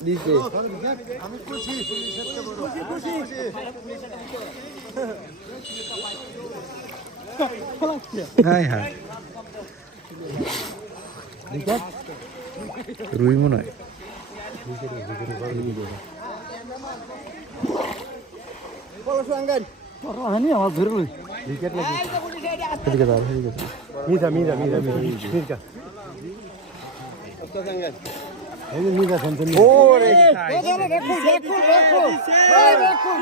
দিছে হ্যাঁ হ্যাঁ রুই মনে হয় আমার ধরে এদিকে দাও এদিকে দাও মিজা মিজা মিজা মিজা। যে মিজা শুনতে ওরে দেখো দেখো দেখো এই দেখো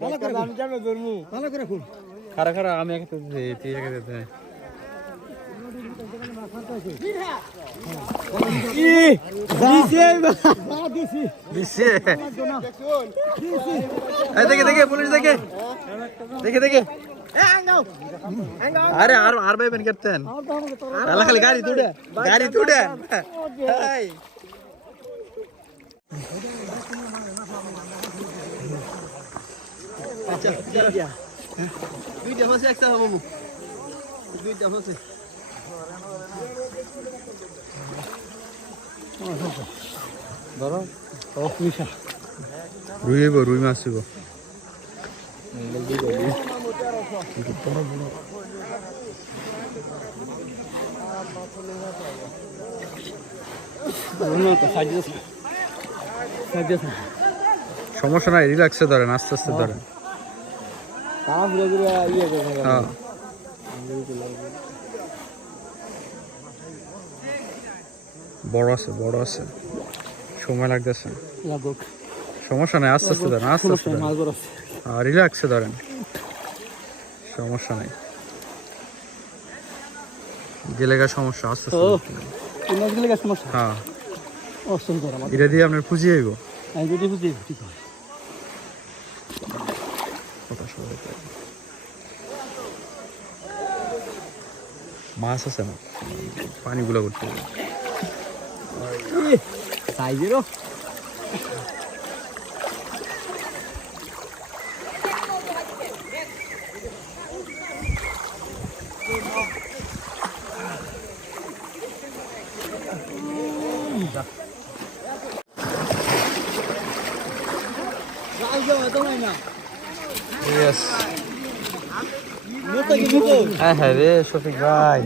ভালো করে আমি জানো ধর্ম ভালো করে খুন খারা খারা আমি একে তো দে তুই একে দে দে দিছে দিছি দিছে এই দেখে দেখে পুলিশ দেখে দেখে দেখে আরে আর আর ভাই বেন করতেন আলা খালি গাড়ি তুড়ে গাড়ি তুড়ে হাই। দুইটা হচ্ছে একটা মামু দুইটা হচ্ছে ধরো। ও মিশা রুই হইব রুই মাছ হইব সমস্যা নাই রিল্যাক্সে ধরেন আস্তে আস্তে ধরেন। হ্যাঁ। বড় আছে বড় আছে। সময় লাগতেছে। সমস্যা নাই আস্তে আস্তে ধরেন আস্তে আস্তে রিল্যাক্সে ধরেন। সমস্যা নাই। গেলেগা সমস্যা আস্তে আস্তে মাছগুলো সমস্যা? হ্যাঁ। এটা দিয়ে আপনার পুঁজি হইব আমি যদি বুঝি ঠিক আছে। কথা সবাই তাই। মাছ আছে না পানিগুলো করতে হবে। সাইজেরও হ্যাঁ হ্যাঁ রে শফিক ভাই